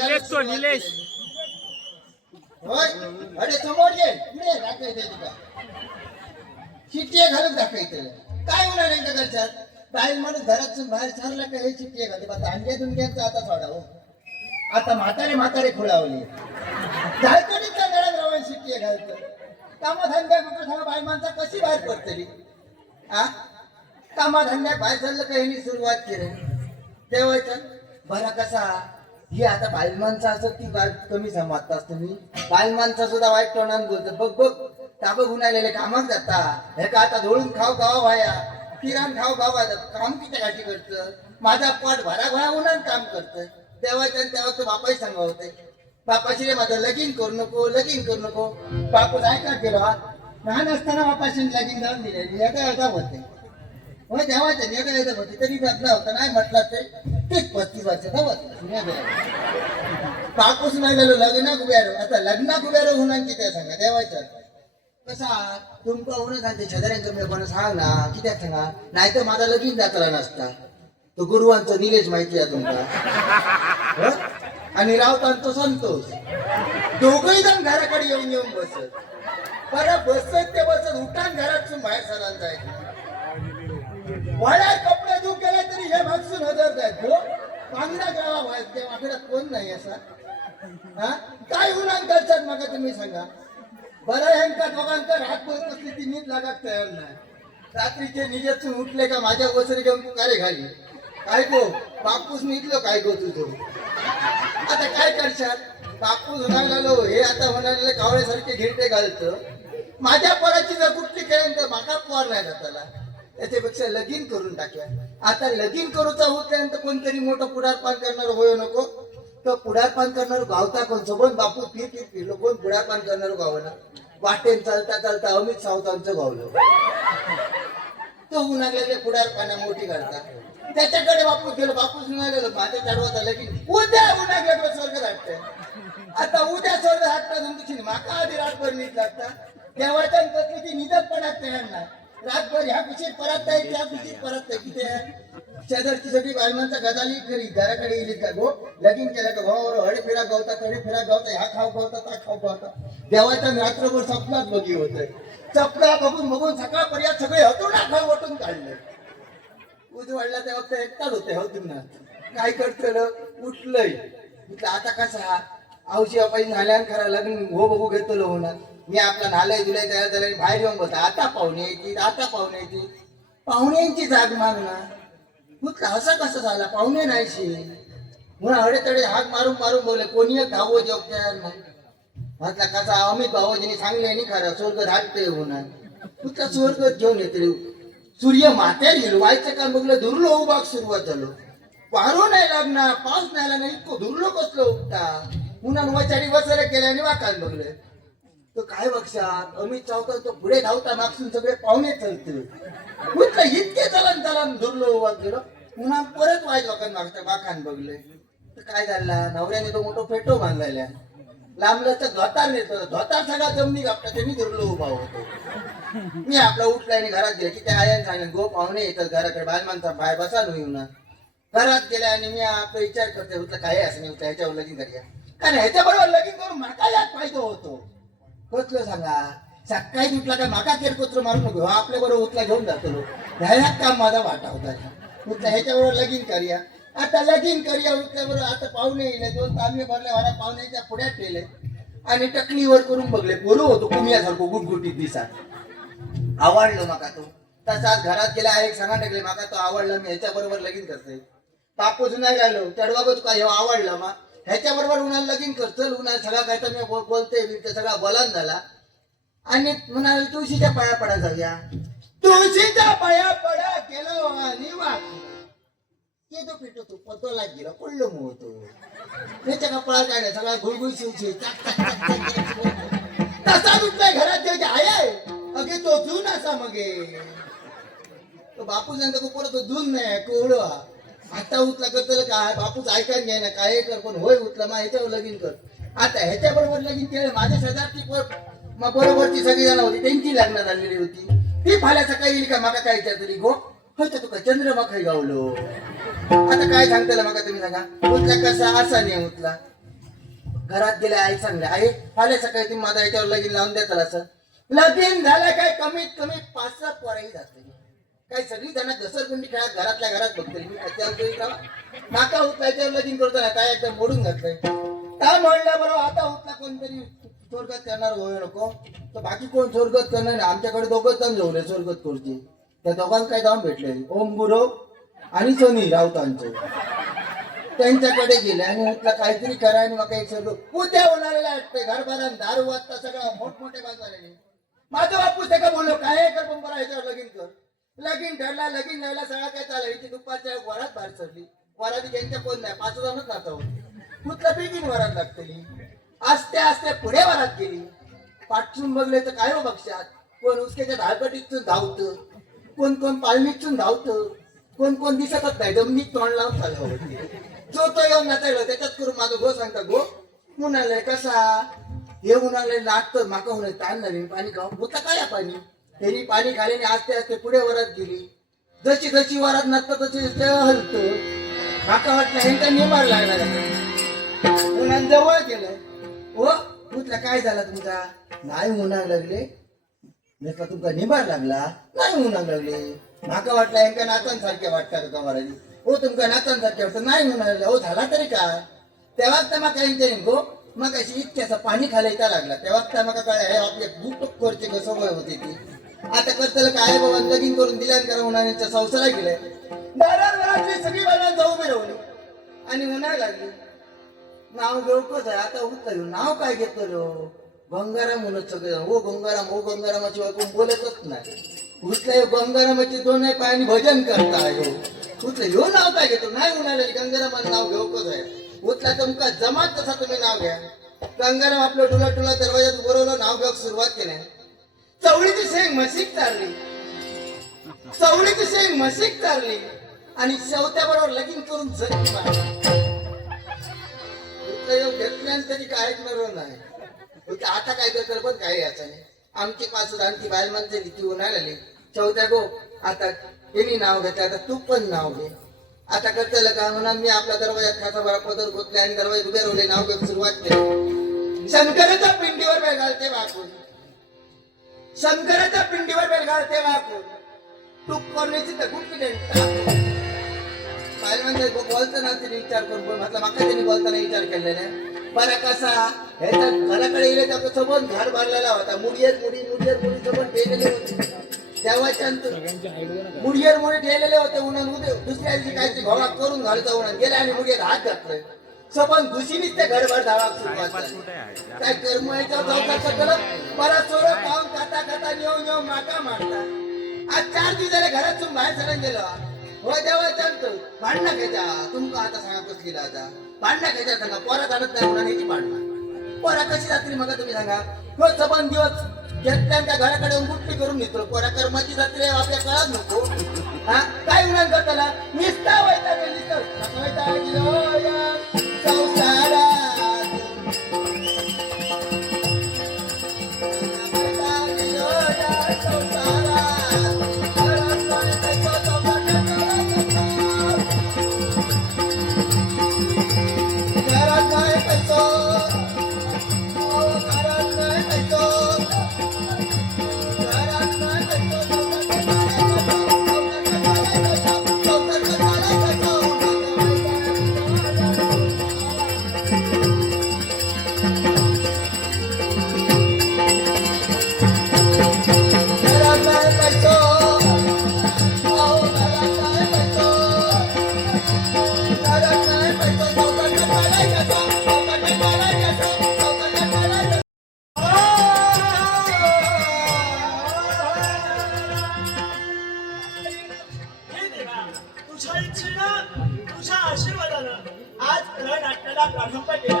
निलेश तो निलेश होय अरे समोर ये पुढे दाखवायचंय तुला चिठ्ठी घालून दाखवायचं काय होणार यांच्या घरच्यात बाहेर माणूस घरातून बाहेर चालला का हे चिठ्ठी घालते आता अंड्या दुंड्यांचा आता सोडा हो आता म्हातारे खुळावले झाडकडीच्या गळ्यात रावण चिठ्ठी घालतं कामधंद्या कुठं सांगा बाई माणसा कशी बाहेर पडतली आ कामधंद्या बाहेर चाललं का यांनी सुरुवात केली तेव्हाच बरा कसा ही आता बालमानचा असं ती कमी समजता असतं मी बालमानचा सुद्धा वाईट तोंडाने बोलतो बघ बघ ताबं गुणालेले कामात जाता हे का आता धोळून खाऊ गावा व्हाया किराण खाऊ गावा काम किती गाठी करतं माझा पोट भरा उन्हान काम करतं तेव्हा तो बापाही सांगा होते बापाशी रे माझं लगीन करू नको बापू काय का केलो हा लहान असताना बापाशी लगीन जाऊन दिले एका होते हो तेव्हाच एका होते तरी बदला होता नाही म्हटलं तेच 35 वर्षाचा होता बापूस नाही गेलो लग्नाक उभ्यारो आता लग्नाक उभ्यारो होणार किती सांगा देवाच्या कसा तुमका होणं सांगते शेजाऱ्यांचं मी कोणा सांग ना कित्याक सांगा नाही तर माझा लगीन जातला नसता तो गुरुवांचा निलेश माहिती आहे तुमका आणि रावतांचा संतोष दोघही जण घराकडे येऊन बसत बरं बसत उठान घरातून बाहेर सरांना जायचं वाड्यात कपडे धुक गेले तरी हे भागसून हजर जायत हो चांगला गावा व्हायच त्या वाकड्यात कोण नाही असा हा काय उन्हान करतात मग तुम्ही सांगा बरं ह्यांका दोघांका रात पडत असली ती नीट लागत तयार नाही रात्रीचे निजेतून उठले का माझ्या वसरी घेऊन तू कारे घाली काय गो बापूस निघलो काय गो तुझं आता काय करशात बापूस होणार हे आता होणारे कावळ्यासारखे घिरटे घालतं माझ्या पोराची जर कुठली खेळेन तर माका पोर नाही जाताला त्याच्यापेक्षा लगीन करून टाकूया आता लगीन करूचा होत्यानंतर कोणतरी मोठं पुढारपान करणार होय नको तर पुढारपान करणार गावता कोण सोबत बापू फिरलो कोण पुढारपान करणार गावना वाटेन चालता अमित सावतांचं गावलं तो उन्हाळ्याच्या पुढारपाना मोठी करता त्याच्याकडे बापू गेलो बापूस उन्हाळ्याला माझ्या चढवता लगीन उद्या उन्हाळ्याकडे स्वर्ग लागतंय आता उद्या स्वर्ग हातता तुमची माका आधी रातभर नीट लागता देवाच्या ती निदकपणात तयार नाही रातभर ह्या कुशीत परत आहे त्या कुशीत परत आहे किती शेजारची सगळी बालमांचा गजाली खरी घराकडे येईल का गो लगीन केलं का भावावर हडे फिरा गावता तडे फिरा गावता ह्या खाऊ गावता त्या खाऊ गावता देवाच्या रात्रभर स्वप्नात बघी होत स्वप्ना बघून सकाळपर्यंत सगळे हतुडा खाऊ वाटून काढले उजवाडला तेव्हा ते एकटाच होते हतुडा काय करतलं उठलंय म्हटलं आता कसा औषधी आपण नाल्यान खरा लग्न हो बघू घेतलो होणार मी आपला नालय दिलाय तयार झाला बाहेर येऊन बसला आता पाहुणे येतील पाहुण्यांची जाग मागणार म्हटलं असं कसं झाला पाहुणे नाहीशी म्हणून हडेतडे हाक मारून बोलले कोणी धावो जॉब तयार नाही म्हटलं कसा अमित भाऊजीने सांगले नाही खरं स्वर्ग धाटते होणार म्हटलं स्वर्ग घेऊन येते सूर्य मात्यात गेलो व्हायचं काम बघलं दुर्लो उभाग सुरुवात झालो वारो नाही लागणार पाऊस नाही आला नाही इतकं दुर्लो कसलं उठता पुन्हा वचारी वसरे केल्याने वाकान बघले तो काय बक्षात अमित चावता तो पुढे धावता मागसून सगळे पाहुणे चलते म्हटलं इतके चलन दुर्लो उभा गेलो पुन्हा परत वाईट लोकांना मागता वाकान बघले तर काय झालं नवऱ्याने तो मोठा पेटो बांधलेला लांबलं तर धोतार नेतो धोतार सगळा जमनी गापटा त्यांनी दुर्लो उभा होतो मी आपला उठला आणि घरात गेला की त्या आयाने सांगेल गो पाहुणे येतात घराकडे बालमानचा बाय बसा येऊ ना घरात गेल्या आणि मी आपला विचार करते म्हटलं काय असं नाही ह्याच्यावर लगीन करूया कारण ह्याच्याबरोबर लगीन करून माका यात फायदा होतो कसलं सांगा सकाळी उठला काय माका केरकोत्र मारून नको आपल्या बरोबर उठला घेऊन जातो ह्यात काम माझा वाटा होता म्हटलं ह्याच्याबरोबर लगीन करूया आता लगीन करूया उठल्याबरोबर आता पाहुणे येईल 2 तांबे भरले वाड्या पाहुण्याच्या पुढ्यात ठेवले आणि टकलीवर करून बघले बोलू होतो कुमियासारखं गुटगुटीत दिसा आवडलो माका तो तसाच घरात गेला एक सांगा टाकले माका तो आवडला मी ह्याच्या बरोबर लगीन करतोय बापूच नाही राहिलो चढवा बघ तुका हे आवडला मा ह्याच्या बरोबर उन्हाला लगीन कर चल उन्हाला सगळा काय तर मी बोलते ते सगळा बोलान झाला आणि म्हणाल तुळशीच्या पाया पडा जाऊया तुळशीच्या पाया पडा केलं आणि केदो पिटो तू पतोला गेला पडलो होतो त्याच्या कपडा काढला सगळा गुळगुळ शिवशी तसा उठलाय घरात जे आहे अगे तो धुन असा मगे तो बापू सांगतो परत तो धुन नाही कोवळा आता उठला करतलं काय बापूच ऐकायला घ्याय ना काय कर पण होय उठला मग ह्याच्यावर लगीन कर आता ह्याच्या बरोबर लगीन केलं माझ्या शेजारची मग बरोबरची सगळी जण होती त्यांची लग्न झालेली होती ती फाल्या सकाळी येईल का माका काय तरी गो होय तुका चंद्रमा खाई गावलो आता काय सांगताला माका तुम्ही सांगा उठला कसा असा नाही उठला घरात गेले आई सांगले आई आले सकाळी तुम्ही माझा याच्यावर लगीन लावून देताल असं लगीन झालं काय कमीत कमी 5-6 पोराही जाते काही सगळी जण घसरगुंडी खेळात घरातल्या घरात बघते मी त्याच्यावर नाका होत याच्यावर लगीन करतो ना काय एकदम मोडून घातलंय काय म्हणलं बरोबर आता होतला कोणतरी स्वर्गात करणार होय नको तर बाकी कोण स्वर्गात करणार नाही आमच्याकडे दोघंच जण जेवले स्वर्गात करूचे त्या दोघांना काय जाऊन भेटले ओम गुरव आणि सोनी राऊतांचे त्यांच्याकडे गेले आणि म्हटलं काहीतरी करा आणि मग एक सगळं उद्या होणारेला वाटते घरभरात दारू वाजता सगळं मोठमोठे बांधलेले माझं बापू ते का बोललो काय कर पण बरं ह्याच्यावर लगीन कर लगीन ठरला लगीन झाला सगळा काय चालला दुपारच्या वरात बाहेर चढली वराती त्यांच्या कोण नाही 5 जणच नाचा कुठलं बेगीन वरात लागतली आस्ते आस्ते पुढे वरात गेली पाठून बघले तर काय हो बक्षात कोण उसकेच्या धाळपटीतून धावत कोण कोण पालनीतून धावत कोण कोण दिसतच नाही जमिनीत तोंड लावून चाललं जो तो येऊन नाचायला त्याच्यात करून माझं गो सांगता गो म्हणाले कसा हे म्हणाले नाचतं माका होणे ताण नवीन पाणी खाऊ होता काय पाणी त्यांनी पाणी खाल्याने आस्ते आस्ते पुढे वरात गेली जशी जशी वरात नाचतं तशी हलत माका वाटलं ह्यांचा निमार लागला म्हणून जवळ गेलं हो म्हटलं काय झाला तुमचा नाही म्हणायला लागले म्हटलं तुमचा निमार लागला नाही म्हणायला लागले माका वाटलं ह्यांका नाचांसारखे वाटतात का महाराज हो तुमका नाचांसारखे वाटतं नाही म्हणाले हो झाला तरी काय तेव्हा तर मग काही गो मग अशी इतक्याचं पाणी खालायचा लागला तेव्हा त्या मग काय आपले भूक करते का सवय होती ती आता करताना काय बाबा लगीन करून दिल्यान करा उन्हाळ्याच्या संसारा गेलाय दारात सगळी बाळा जाऊ मिळवली आणि उन्हाळा लागली नाव घेऊकच आहे आता उत्तर नाव काय घेतो गंगाराम म्हणत सगळे हो गंगारामाशिवाय कोण बोलतच नाही कुठल्या गंगारामाचे दोन पायाने भजन करताय कुठलं ह्यो नाव काय घेतो नाही म्हणाले गंगारामाचं नाव घेऊकच आहे उतला तुमका जमात तसा तुम्ही नाव घ्या गंगाराम आपलं टुला टुला दरवाजात बरोबर नाव घ्या सुरुवात केली चवळीची शेंग म्हशीक चालली आणि शेवत्या बरोबर लगीन करून तरी काय ऐकणार नाही आता काय करतात पण काय याचा नाही आमची पासून आणखी बाहेर माणसं ती उन्हाळा आली चौथ्या गो आता यांनी नाव घेतलं आता तू पण नाव घे आता करता का म्हणा मी आपल्या दरवाजात खासा बरा पदर गोतले आणि दरवाजात उभे राहिले नाव घेऊन सुरुवात केली शंकराच्या पिंडीवर बेल घालते वाकून तूप करण्याची तर कुठली बाहेर म्हणजे बोलताना तिने विचार करून म्हटलं माका त्यांनी बोलताना विचार केलेला बरं कसा ह्याच्या घराकडे येईल तर सोबत घर भरलेला होता मुडी सोबत ठेवलेले होते तेव्हाच्या मुडी ठेवलेले होते उन्हात दुसऱ्या दिवशी काहीतरी घोळा करून घालता उन्हात गेले आणि मुडीत हात घातलाय सोबत घुशीनीच ते घरभर धावा सुरुवात झाली काय कर्माच्या चौकाचं केलं परत सोडत पाहून खाता नेऊन माका मारता आज 4 दिवस झाले घरातून बाहेर सडून गेलो हो देवा चालतो भांडणं घ्यायचा तुमका आता सांगा कसली आता भांडणं घ्यायचा सांगा पोरा चालत नाही म्हणून भांडणं पोरा कशी जात्री मग तुम्ही सांगा हो सबन दिवस घेतल्या घराकडे गुटली करून घेतो पोरा कर्माची जात्री आपल्या कळत नको हा काय उन्हात करताना निस्ता व्हायचा संसारा तुझ्या आशीर्वादानं आज नाट्याला प्रारंभ केला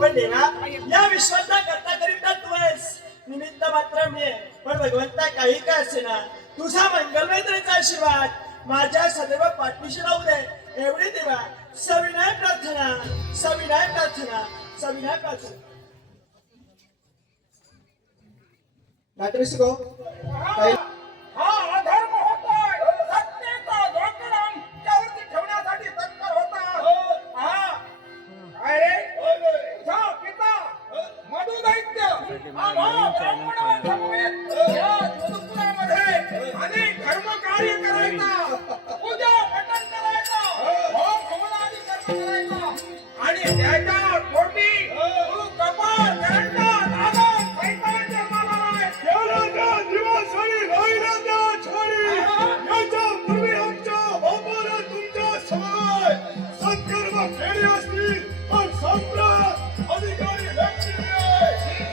पण देवा या विश्वाचा करता करीता तू आहेस निमित्त मात्र मी आहे पण भगवंता काही काय असे ना तुझा मंगलमैत्रीचा आशीर्वाद माझ्या सदैव पाठीशी राहू दे एवढी देवा सविनय प्रार्थना नाट्य शिकव हा अधर्म होतोय सत्तेचा धोरण त्यावरती ठेवण्यासाठी तत्पर होता हा काय रे तुझा पिता आणि त्याच्या पोटी तू कपाळ करंडा नागन सैतान जन्माला आहे. केवढ्या दिवस आणि राहिल्या छोडी याच्या पूर्वी आमच्या बापाला तुमच्या समोर सत्कर्म केले असतील पण सम्राट अधिकारी व्यक्ती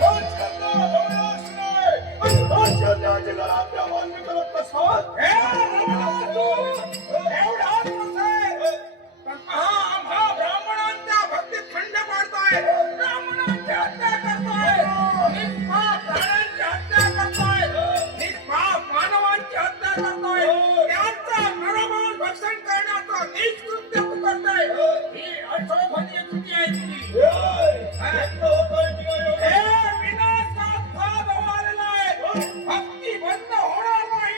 राजकर्ता डोळ्यास नाही आणि राज्याच्या अधिकार आपल्या मान्य करत नसतात. एवढाच नसेल, पण पहा आम्हा ब्राह्मणांच्या भक्तीत खंड पाडताय, ब्राह्मणांची हत्या करताय, निष्पाप प्राण्यांची हत्या करताय, निष्पाप मानवांची हत्या करताय, त्यांचा नरमांस भक्षण करण्याचा नीच कृत्य तू करताय. ही अशोभनीय कृती आहे तुझी. हे विनाशात फाद आलेला आहे. भक्ती बंद होणार नाही.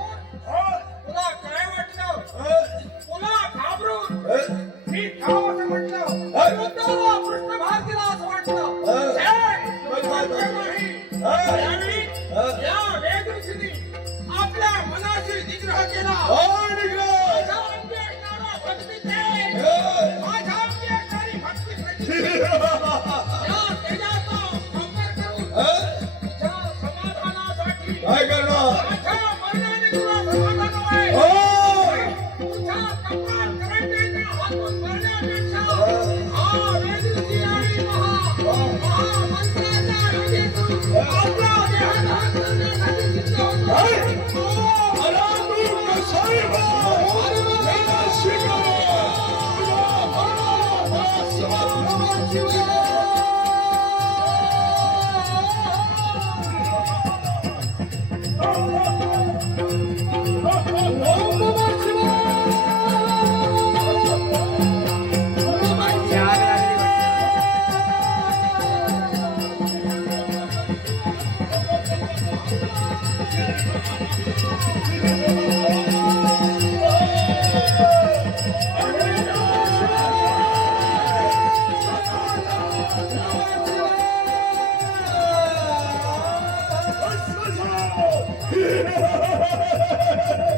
तुला काय वाटलं? तुला घाबरून मी ठाव असं म्हटलं. विरुद्धाला पृष्ठभाग दिला असं वाटलं. हे वाटलं नाही. यावेळी या वेद ऋषींनी आपल्या मनाशी निग्रह केला.